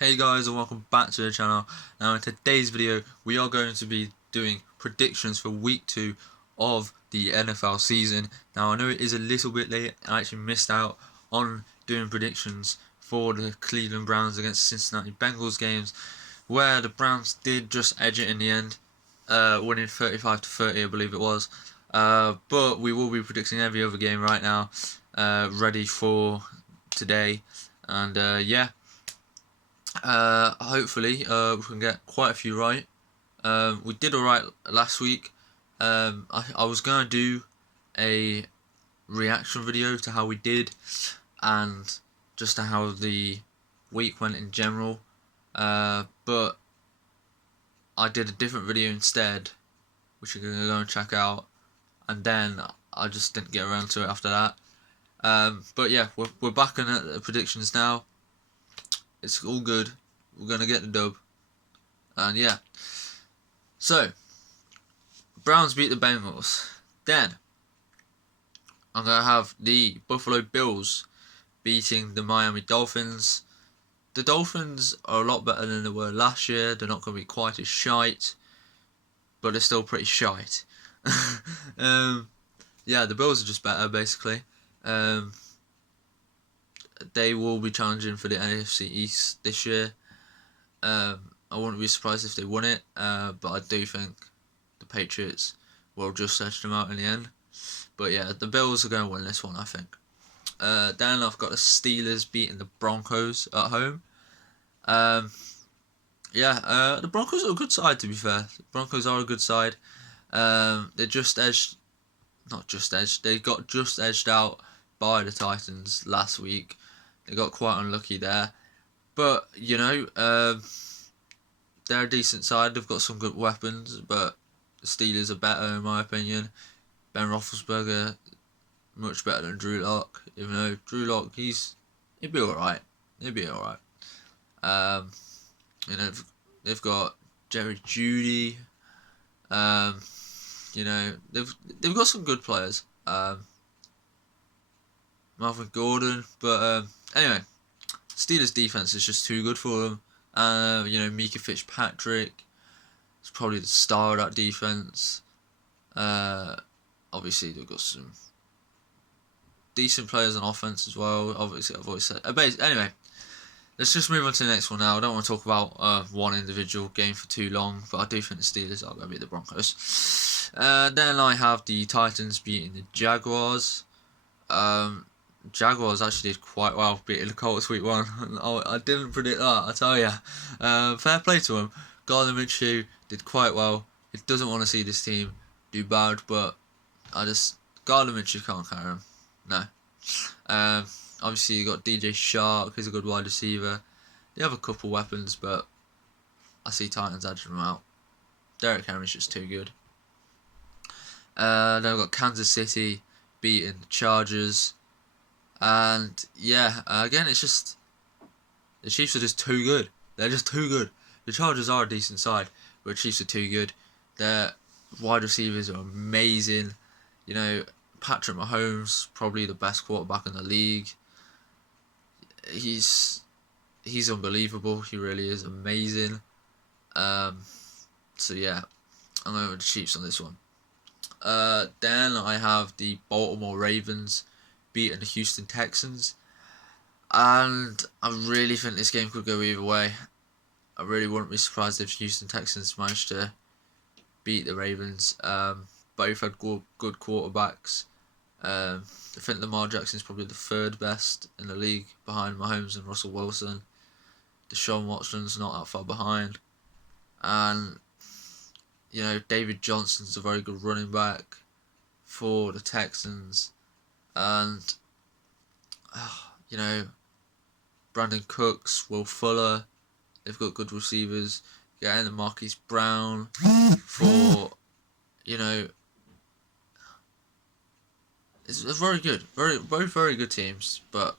Hey guys, and welcome back to the channel. Now in today's video we are going to be doing predictions for week 2 of the NFL season. Now I know it is a little bit late. I actually missed out on doing predictions for the Cleveland Browns against Cincinnati Bengals games, where the Browns did just edge it in the end, winning 35-30 I believe it was. But we will be predicting every other game right now, ready for today. And yeah, hopefully we can get quite a few right. We did alright last week. I was going to do a reaction video to how we did and just to how the week went in general. But I did a different video instead, which you're going to go and check out. And then I just didn't get around to it after that. But yeah, we're back on the predictions now. It's all good. We're going to get the dub. And yeah. So, Browns beat the Bengals. Then, I'm going to have the Buffalo Bills beating the Miami Dolphins. The Dolphins are a lot better than they were last year. They're not going to be quite as shite, but they're still pretty shite. Yeah, the Bills are just better, basically. They will be challenging for the NFC East this year. I wouldn't be surprised if they won it, but I do think the Patriots will just edge them out in the end. But yeah, the Bills are going to win this one, I think. Then I've got the Steelers beating the Broncos at home. The Broncos are a good side, to be fair. The Broncos are a good side. They just edged, not just edged, they got just edged out by the Titans last week. They got quite unlucky there. But, you know, they're a decent side. They've got some good weapons, but the Steelers are better, in my opinion. Ben Roethlisberger, much better than Drew Lock. Even though Drew Lock, he'd be alright. He'd be alright. You know, they've got Jerry Jeudy. You know, they've got some good players. Marvin Gordon, but anyway, Steelers defense is just too good for them. You know, Mika Fitzpatrick is probably the star of that defense. Obviously, they've got some decent players on offense as well. Obviously, I've always said. Anyway, let's just move on to the next one now. I don't want to talk about one individual game for too long, but I do think the Steelers are going to beat the Broncos. Then I have the Titans beating the Jaguars. Jaguars actually did quite well beating the Colts week 1. I didn't predict that, I tell ya. Fair play to him. Gardner Minshew did quite well. He doesn't want to see this team do bad, but Gardner Minshew can't carry him. No. Obviously you got DJ Shark, who's a good wide receiver. They have a couple weapons, but I see Titans edging them out. Derrick Henry's just too good. Then I've got Kansas City beating the Chargers. And yeah, again, it's just the Chiefs are just too good. They're just too good. The Chargers are a decent side, but the Chiefs are too good. Their wide receivers are amazing. You know, Patrick Mahomes, probably the best quarterback in the league. He's unbelievable. He really is amazing. So yeah, I'm going with the Chiefs on this one. Then I have the Baltimore Ravens beating the Houston Texans, and I really think this game could go either way. I really wouldn't be surprised if Houston Texans managed to beat the Ravens. Both had good quarterbacks. I think Lamar Jackson's probably the third best in the league behind Mahomes and Russell Wilson. Deshaun Watson's not that far behind, and you know, David Johnson's a very good running back for the Texans. And, you know, Brandon Cooks, Will Fuller, they've got good receivers. Getting the Marquise Brown for, you know, it's very good. Both very good teams. But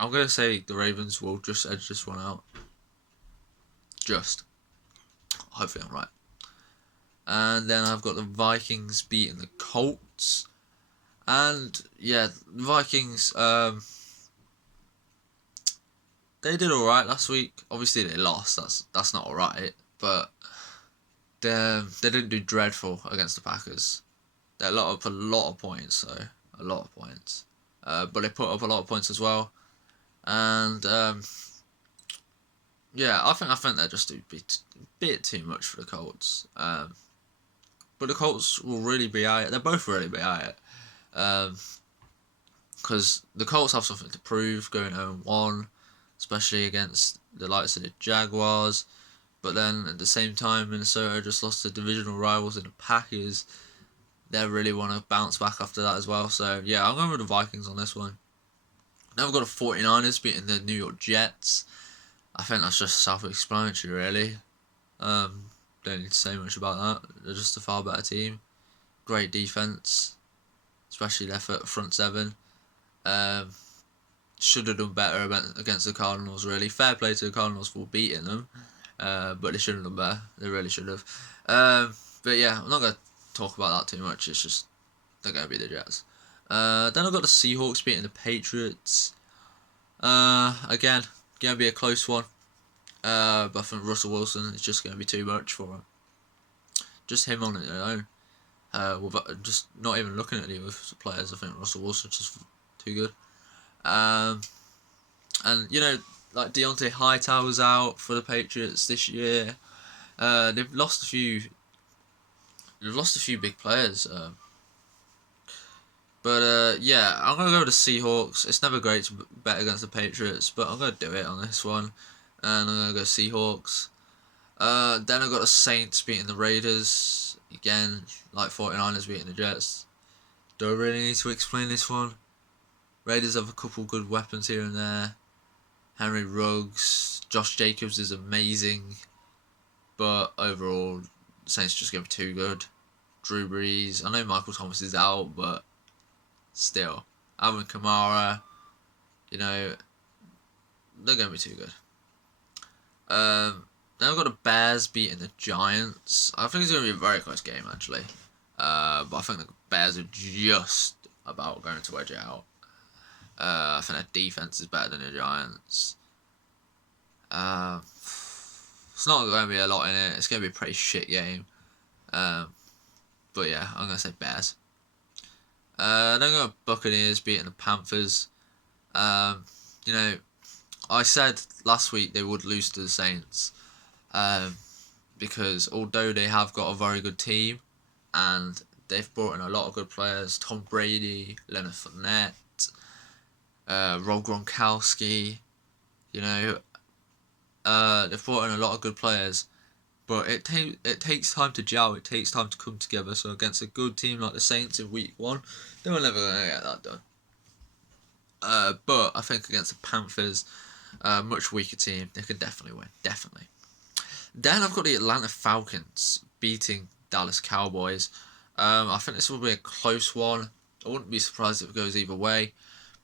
I'm going to say the Ravens will just edge this one out. Just. Hopefully I'm right. And then I've got the Vikings beating the Colts. And yeah, the Vikings, they did all right last week. Obviously they lost. That's not all right, but they didn't do dreadful against the Packers. They put a lot of points, though, a lot of points. But they put up a lot of points as well, and yeah, I think they're just a bit too much for the Colts. But the Colts will really be at it. They're both really be at it. Because the Colts have something to prove going 0-1, especially against the likes of the Jaguars. But then at the same time, Minnesota just lost to divisional rivals in the Packers. They really want to bounce back after that as well. So yeah, I'm going with the Vikings on this one. Then we've got the 49ers beating the New York Jets. I think that's just self-explanatory, really. Don't need to say much about that. They're just a far better team. Great defense, especially their front seven. Should have done better against the Cardinals, really. Fair play to the Cardinals for beating them, but they should have done better. They really should have. But yeah, I'm not going to talk about that too much. It's just they're going to be the Jets. Then I've got the Seahawks beating the Patriots. Again, going to be a close one. But I think Russell Wilson is just going to be too much for him. Just him on it alone. Just not even looking at the other players. I think Russell Wilson's just too good. And you know, like Deontay Hightower's out for the Patriots this year. They've lost a few big players. But yeah, I'm gonna go with the Seahawks. It's never great to bet against the Patriots, but I'm gonna do it on this one, and I'm gonna go Seahawks. Then I've got the Saints beating the Raiders again, like 49ers beating the Jets. Do I really need to explain this one? Raiders have a couple good weapons here and there. Henry Ruggs, Josh Jacobs is amazing, but overall, Saints just going to be too good. Drew Brees, I know Michael Thomas is out, but still, Alvin Kamara, you know, they're going to be too good. Then I've got the Bears beating the Giants. I think it's going to be a very close game, actually. But I think the Bears are just about going to edge it out. I think their defense is better than the Giants. It's not going to be a lot in it. It's going to be a pretty shit game. But yeah, I'm going to say Bears. Then I've got Buccaneers beating the Panthers. You know, I said last week they would lose to the Saints. Because although they have got a very good team, and they've brought in a lot of good players, Tom Brady, Leonard Fournette, Rob Gronkowski, you know, they've brought in a lot of good players, but it takes time to gel, it takes time to come together. So against a good team like the Saints in week 1, they were never going to get that done. But I think against the Panthers, much weaker team, they can definitely win, definitely. Then I've got the Atlanta Falcons beating Dallas Cowboys. I think this will be a close one. I wouldn't be surprised if it goes either way.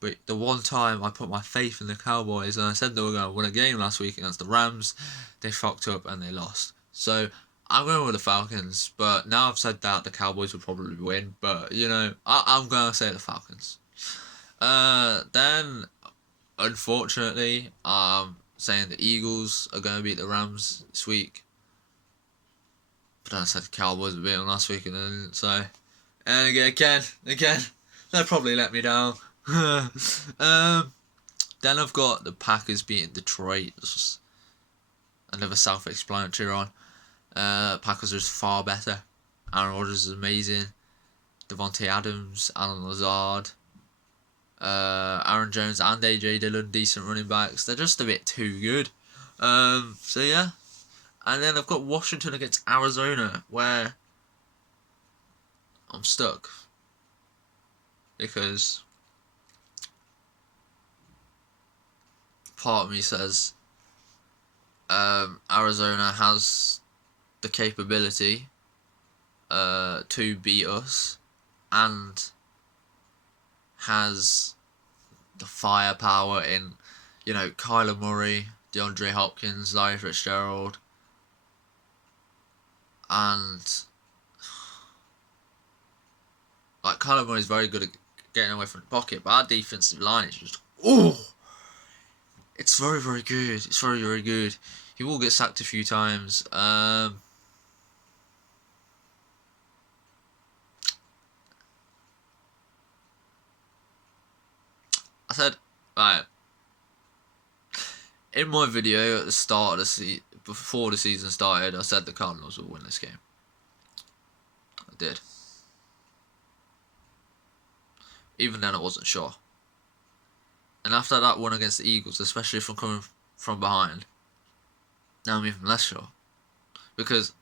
But the one time I put my faith in the Cowboys and I said they were going to win a game last week against the Rams, they fucked up and they lost. So I'm going with the Falcons. But now I've said that, the Cowboys will probably win. But, you know, I'm going to say the Falcons. Then, unfortunately, I'm saying the Eagles are going to beat the Rams this week. But then I said the Cowboys would beat them last week and they didn't. So, and again, they'll probably let me down. Then I've got the Packers beating Detroit. It's just another self-explanatory one. Packers are just far better. Aaron Rodgers is amazing. Devontae Adams, Alan Lazard, Aaron Jones and AJ Dillon, decent running backs. They're just a bit too good. So yeah. And then I've got Washington against Arizona, where I'm stuck. Because part of me says Arizona has the capability to beat us and has the firepower in, you know, Kyler Murray, DeAndre Hopkins, Larry Fitzgerald, and like Kyler Murray is very good at getting away from the pocket, but our defensive line is just It's very, very good. It's very, very good. He will get sacked a few times. I said, right, in my video at the start of the before the season started, I said the Cardinals will win this game. I did. Even then, I wasn't sure. And after that one against the Eagles, especially from coming from behind, now I'm even less sure. Because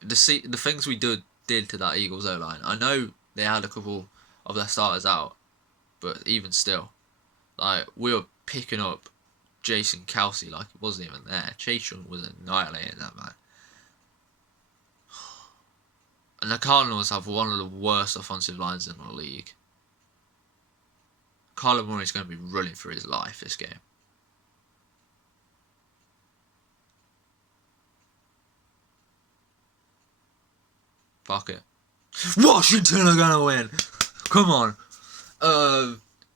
the things we did to that Eagles O-line, I know they had a couple of their starters out, but even still, like, we were picking up Jason Kelsey like he wasn't even there. Chase Young was annihilating that man. And the Cardinals have one of the worst offensive lines in the league. Kyler Murray's going to be running for his life this game. Fuck it. Washington are going to win. Come on.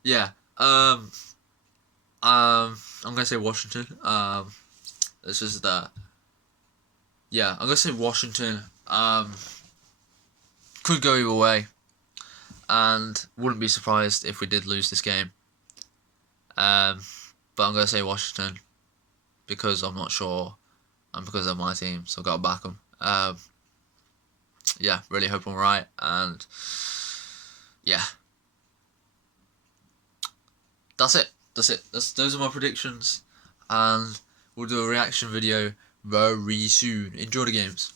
Yeah. I'm going to say Washington. This is the... Yeah, I'm going to say Washington. Could go either way. And wouldn't be surprised if we did lose this game. But I'm going to say Washington because I'm not sure and because they're my team, so I've got to back them. Yeah, really hope I'm right, and yeah. That's it. Those are my predictions, and we'll do a reaction video very soon. Enjoy the games.